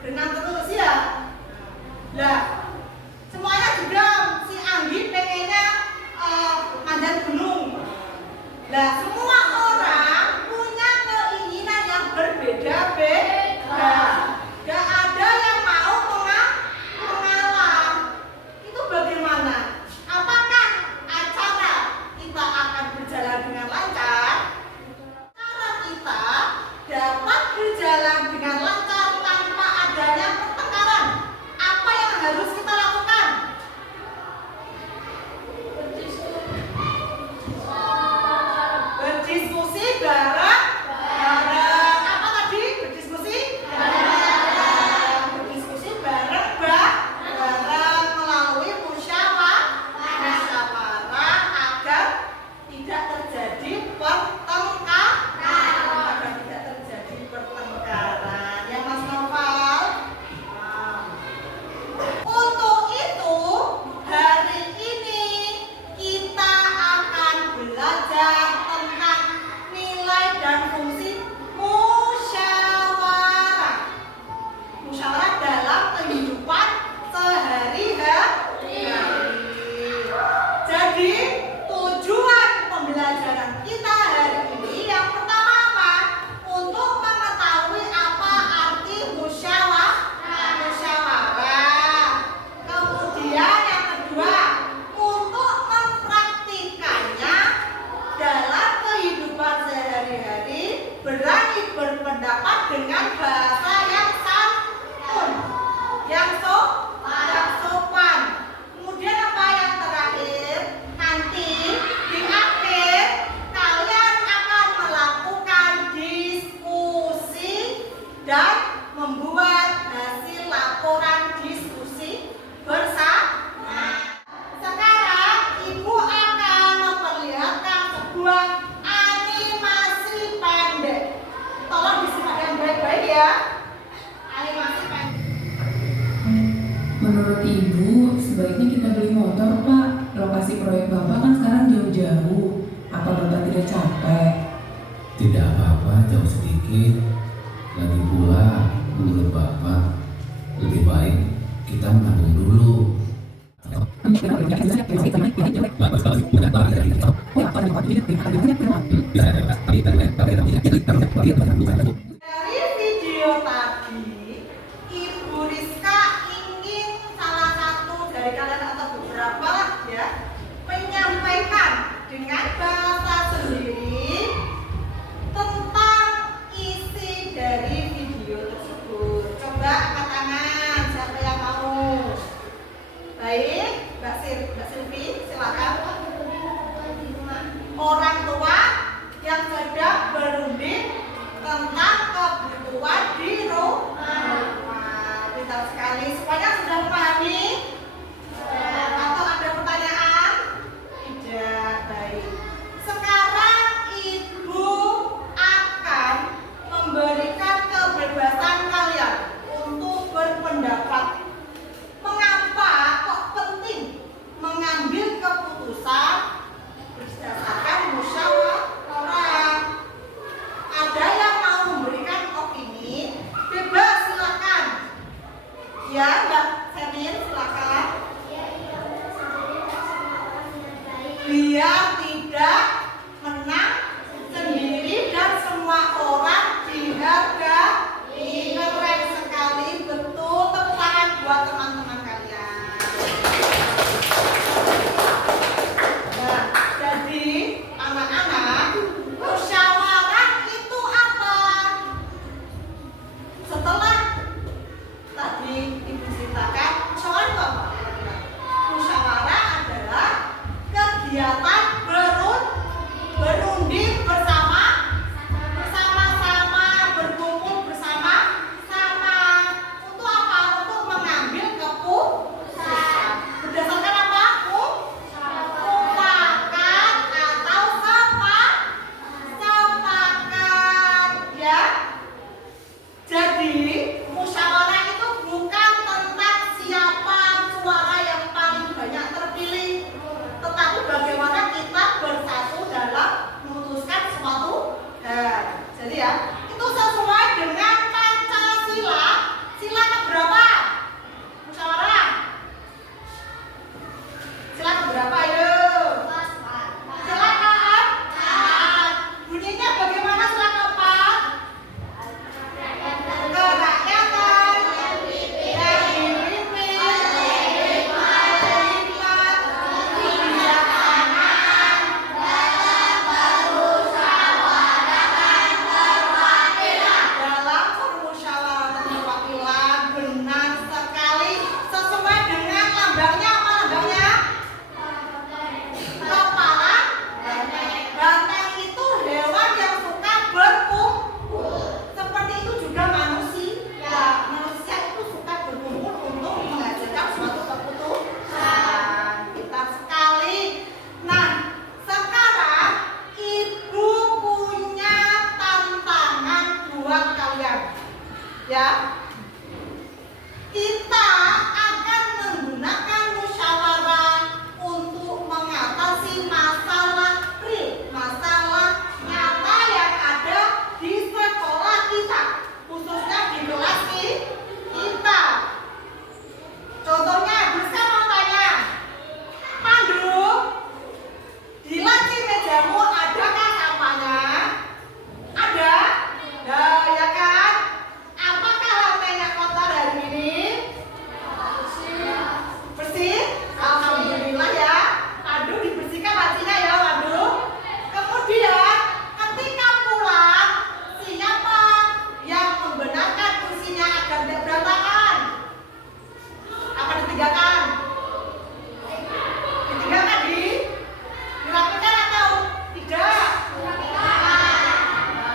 berenang terus ya. Lah, semuanya juga si Anggi pengennya manjat gunung. Lah, semua orang punya keinginan yang berbeda-beda. Gak ada yang mau mengalah. Itu bagaimana? Apakah acara kita akan berjalan dengan lancar? Cara kita dapat berjalan dengan lancar tanpa adanya pertengkaran. Apa yang harus kita lakukan? Berdiskusi bareng. Apa tadi? Berdiskusi bareng. Berdiskusi bareng melalui musyawarah agar tidak terjadi pertengkaran. Ya Mas Noval. Untuk itu hari ini kita akan belajar tentang nilai dan fungsi musyawarah. Musyawarah dalam kehidupan sehari-hari. Jadi tujuan pembelajaran kita hari ini yang pertama apa? Untuk mengetahui apa arti musyawarah. Kemudian yang kedua, untuk mempraktikannya dalam kehidupan sehari-hari, berani berpendapat dengan bahasa yang santun, yang sopan. Kemudian apa yang terakhir? Nanti di akhir kalian akan melakukan diskusi dan membuat hasil laporan diskusi bersama. Sekarang Ibu akan memperlihatkan sebuah animasi pendek. Tolong disimak dengan baik-baik ya. Animasi pendek. Menurut Ibu, sebaiknya kita beli motor, Pak. Lokasi proyek Bapak kan sekarang jauh-jauh. Apa Bapak tidak capek? Tidak apa-apa, jauh sedikit. Lagi pula, menurut Bapak, lebih baik kita menabung dulu. Dari video tadi, Ibu Rizka ingin salah satu dari kalian atau beberapa lah ya menyampaikan dengan bahasa sendiri tentang isi dari video tersebut. Coba angkat tangan siapa yang mau. Baik, Mbak Silvi, silakan. Orang tua yang sedang berunding tentang kebutuhan di rumah. Pintar sekali. Semuanya sudah memahami? Atau ada pertanyaan? Tidak. Baik. Sekarang Ibu akan memberikan kebebasan kalian untuk berpendapat. Mengapa kok penting mengambil keputusan berdasarkan musyawarah? Ada yang mau memberikan opini? Bebas, silakan. Ya, Mbak Senin, silakan. Biar tidak menang sendiri dan semua orang dihargai. Keren sekali, betul. Tepuk tangan buat teman-teman kalian. Nah, jadi anak-anak, musyawarah itu apa? Setelah tadi Ibu ceritakan, musyawarah itu apa? Musyawarah adalah kegiatan kita akan menggunakan musyawarah untuk mengatasi masalah real, masalah nyata yang ada di sekolah kita, khususnya di kelas kita. Contohnya, bisa mau tanya, Pandu, di laci mejamu adakah sampahnya? Ada? Ya kan? Apakah lantainya kotor hari ini? Bersih? Alhamdulillah ya. Pandu dibersihkan lacinya ya, Pandu. Kemudian ketika pulang, siapa yang membenarkan kursinya agar tidak berantakan? Apa ditinggalkan? Ditinggalkan dirapikan atau tidak?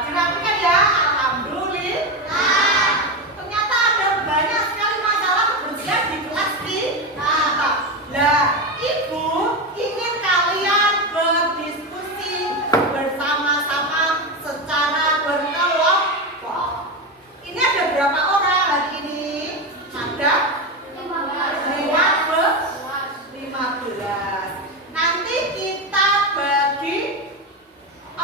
Dirapikan ya, alhamdulillah. Ternyata ada banyak sekali masalah kebersihan di kelas kita. Nah, Ibu ingin kalian berdiskusi bersama-sama secara berkelompok. Ini ada berapa orang hari ini? Ada 15. Nanti kita bagi 4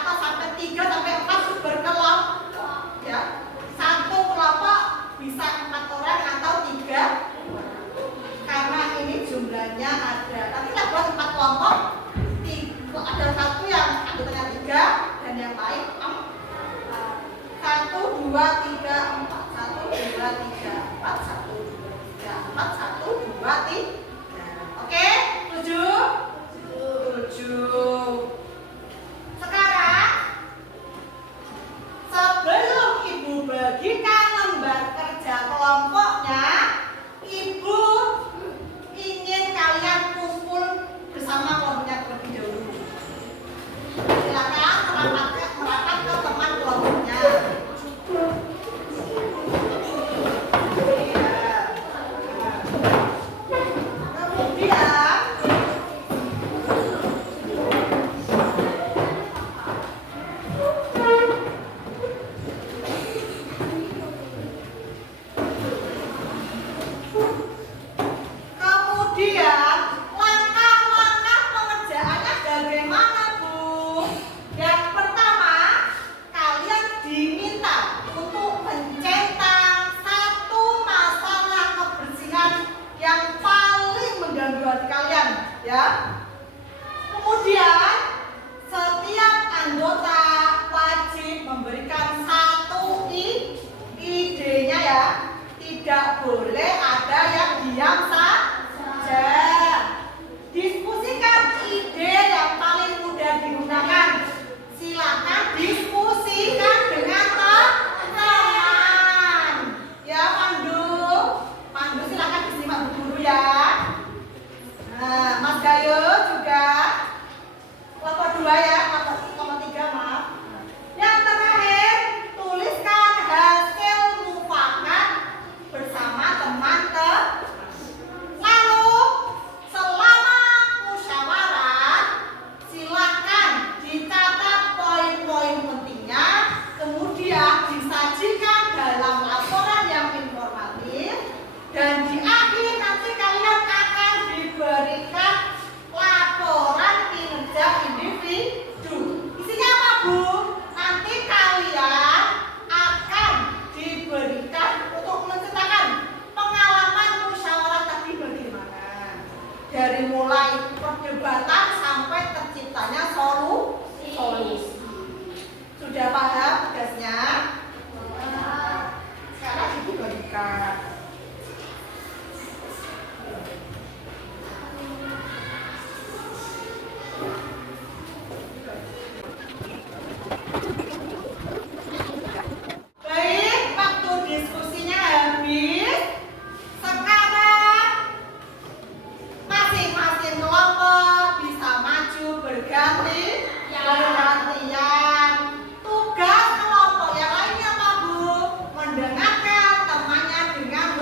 atau sampai 3 sampai 4 berkelompok ya. Satu kelompok bisa 4 orang atau 3. Karena ini jumlahnya ada. Nanti kita buat 4 kelompok. Ada satu yang anggotanya 3 dan yang lain 4. 1, 2, 3, 4. 1, 2, 3, 4. 1, 2, 3, 4. 1, 2, 3. Oke, 7. Sekarang sebelum Ibu bagikan lembar kerja kelompoknya, Ibu ingin kalian kumpul bersama kelompoknya terlebih dahulu. Silakan merapat ke teman kelompoknya. Kemudian langkah-langkah pengerjaannya bagaimana, Bu? Yang pertama, kalian diminta untuk mencentang satu masalah kebersihan yang paling mengganggu hati kalian, ya. Kemudian setiap anggota wajib memberikan satu idenya ya. Tidak boleh ada yang diam saja. Diskusikan ide yang paling mudah digunakan. Silakan diskusikan dengan teman. Ya, Pandu silakan disimak dulu ya. Nah, Mas Gayo juga. Kelompok 2 ya, kelompok 3 maaf. Yang terakhir, tuliskan hasil mufakat bersama teman-teman. Lalu selama musyawarah, silakan dicatat poin-poin pentingnya, kemudian disajikan dalam laporan yang informatif, dan di akhir nanti kalian akan diberikan laporan kinerja individu. Isinya apa, Bu? Nanti kalian akan diberikan untuk menceritakan pengalaman musyawarah tadi bagaimana. Dari mulai perdebatan sampai terciptanya solusi. Sudah paham tugasnya? Sekarang Ibu berikan. Baik, waktu diskusinya habis. Sekarang masing-masing kelompok bisa maju bergantian. Tugas kelompok yang lainnya apa, Bu? Mendengarkan temannya dengan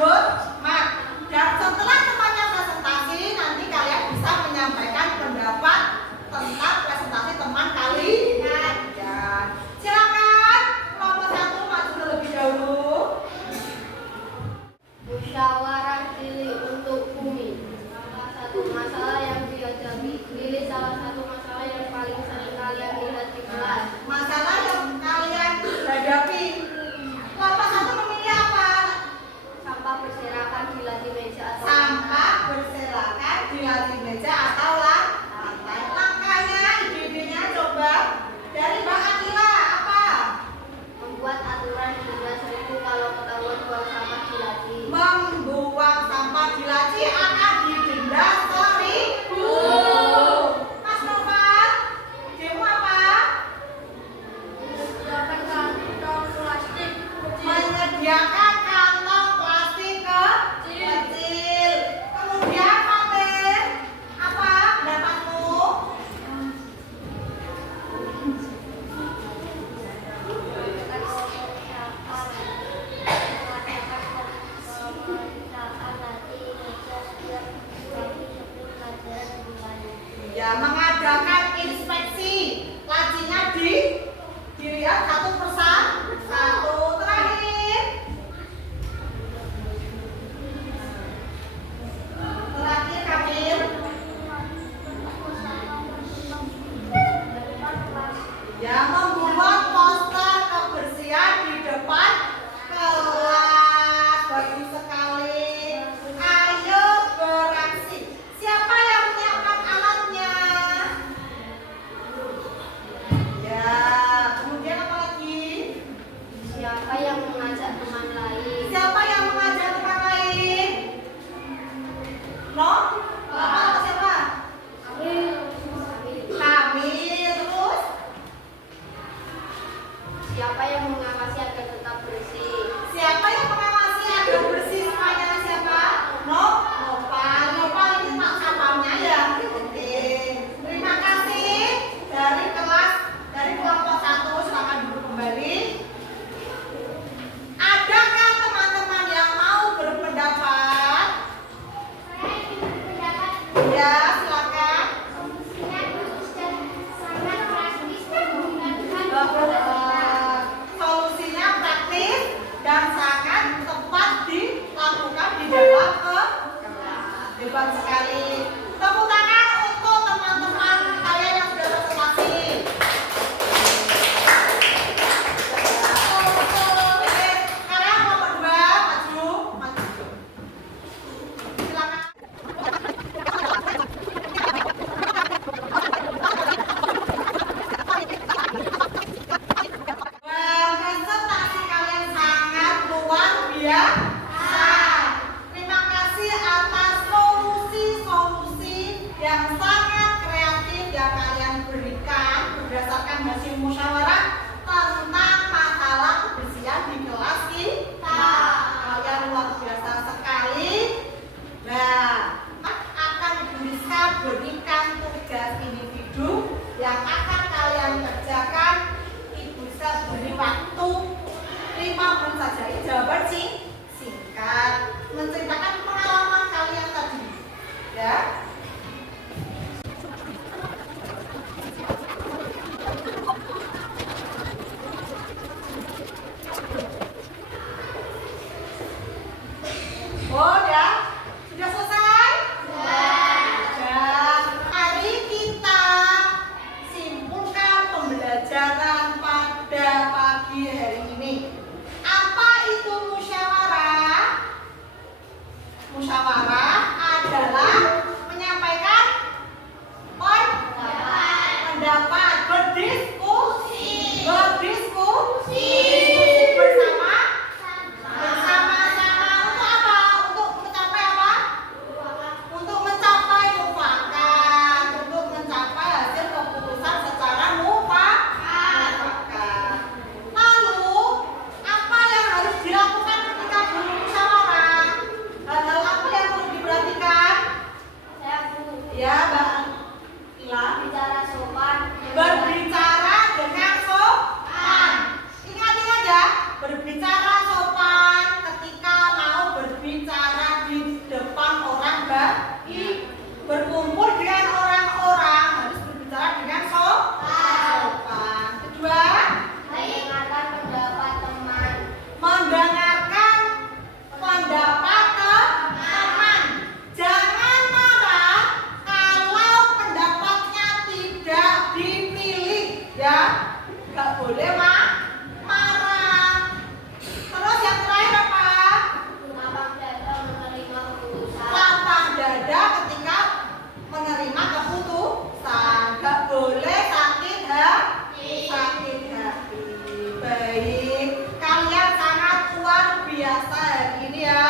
biasa hari ini ya.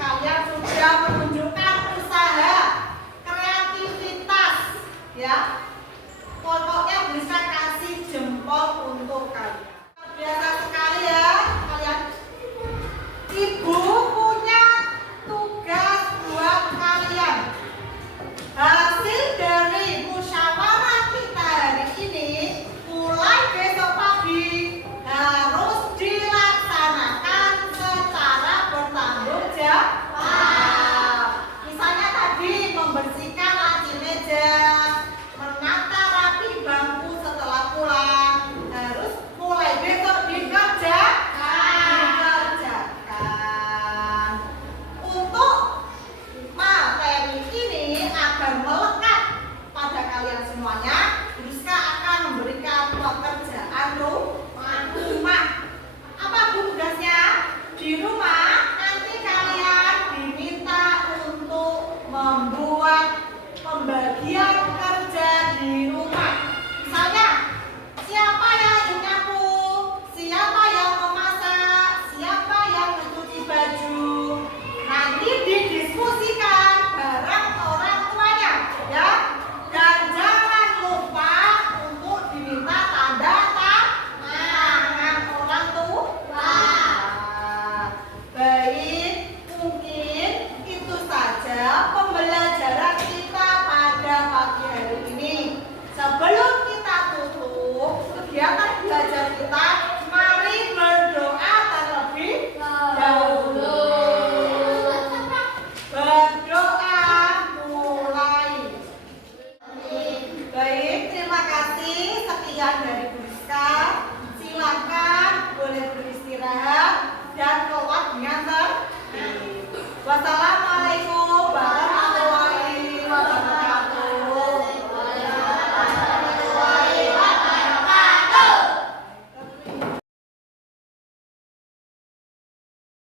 Kalian sudah menunjukkan usaha, kreativitas, ya. Pokoknya bisa kasih jempol untuk kalian. Biasa sekali ya kalian. Ibu punya tugas buat kalian. Hasil dari musyawarah kita hari ini mulai besok pagi harus dilaksanakan secara bertanggung jawab. Misalnya tadi membersihkan laci meja, menata rapi bangku setelah pulang, harus mulai besok dikerjakan. Untuk materi ini agar melekat pada kalian semuanya, Rizka akan memberikan pekerjaan rumah. Apa tugasnya? Di rumah nanti kalian diminta untuk membuat pembagian kerja di rumah. Misalnya, siapa yang nyapu, siapa yang memasak, siapa yang mencuci baju. Nanti didiskusikan bareng orang tuanya, ya. Dan jangan lupa untuk diminta tanda tangan orang tua. Baik, mungkin itu saja pembelajaran kita pada pagi hari ini. Sebelum kita tutup kegiatan belajar kita, mari berdoa terlebih dahulu. Berdoa mulai. Baik, terima kasih. Sekian dari Bu Rizka. Silakan boleh beristirahat dan keluar dengan tertib. Wassalamualaikum.